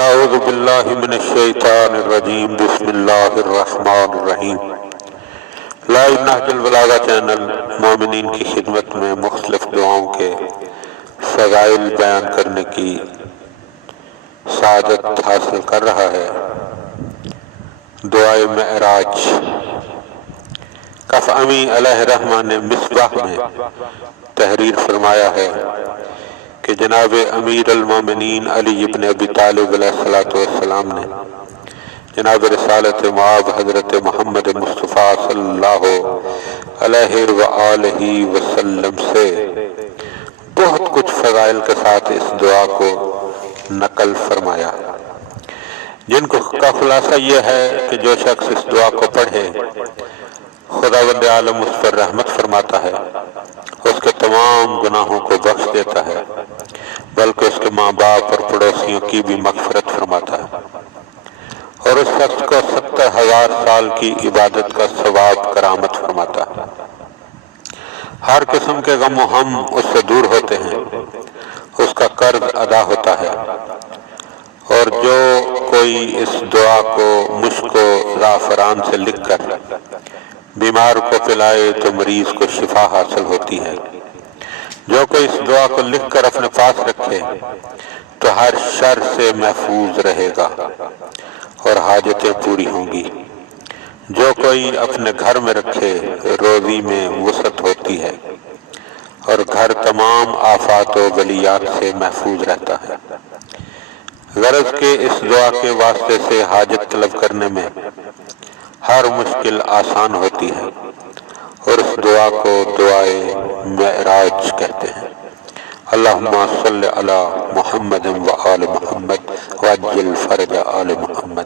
اعوذ باللہ من الشیطان الرجیم بسم اللہ الرحمن الرحیم۔ لائیو نہج البلاغہ چینل مومنین کی خدمت میں مختلف دعاؤں کے فضائل بیان کرنے کی سعادت حاصل کر رہا ہے۔ دعائے معراج۔ کف امی علیہ الرحمن نے مصباح میں تحریر فرمایا ہے کہ جناب امیر المومنین علی ابن ابی طالب علیہ السلام نے جناب رسالت معاب حضرت محمد مصطفیٰ صلی اللہ علیہ وآلہ وسلم سے بہت کچھ فضائل کے ساتھ اس دعا کو نقل فرمایا، جن کا خلاصہ یہ ہے کہ جو شخص اس دعا کو پڑھے خداوند عالم اس پر رحمت فرماتا ہے، اس کے تمام گناہوں کو بخش دیتا ہے، بلکہ اس کے ماں باپ اور پڑوسیوں کی بھی مغفرت فرماتا ہے، اور اس شخص کو 70,000 سال کی عبادت کا ثواب کرامت فرماتا ہے۔ ہر قسم کے غم و ہم اس سے دور ہوتے ہیں، اس کا قرض ادا ہوتا ہے، اور جو کوئی اس دعا کو مشک و زعفران سے لکھ کر بیمار کو پلائے تو مریض کو شفا حاصل ہوتی ہے۔ جو کوئی اس دعا کو لکھ کر اپنے پاس رکھے تو ہر شر سے محفوظ رہے گا اور حاجتیں پوری ہوں گی۔ جو کوئی اپنے گھر میں رکھے روزی میں وسعت ہوتی ہے اور گھر تمام آفات و بلیات سے محفوظ رہتا ہے۔ غرض کہ اس دعا کے واسطے سے حاجت طلب کرنے میں ہر مشکل آسان ہوتی ہے، اور اس دعا کو دعائے معراج کہتے ہیں۔ اللہم صلی علی محمد و آل محمد وعجل فرج آل محمد۔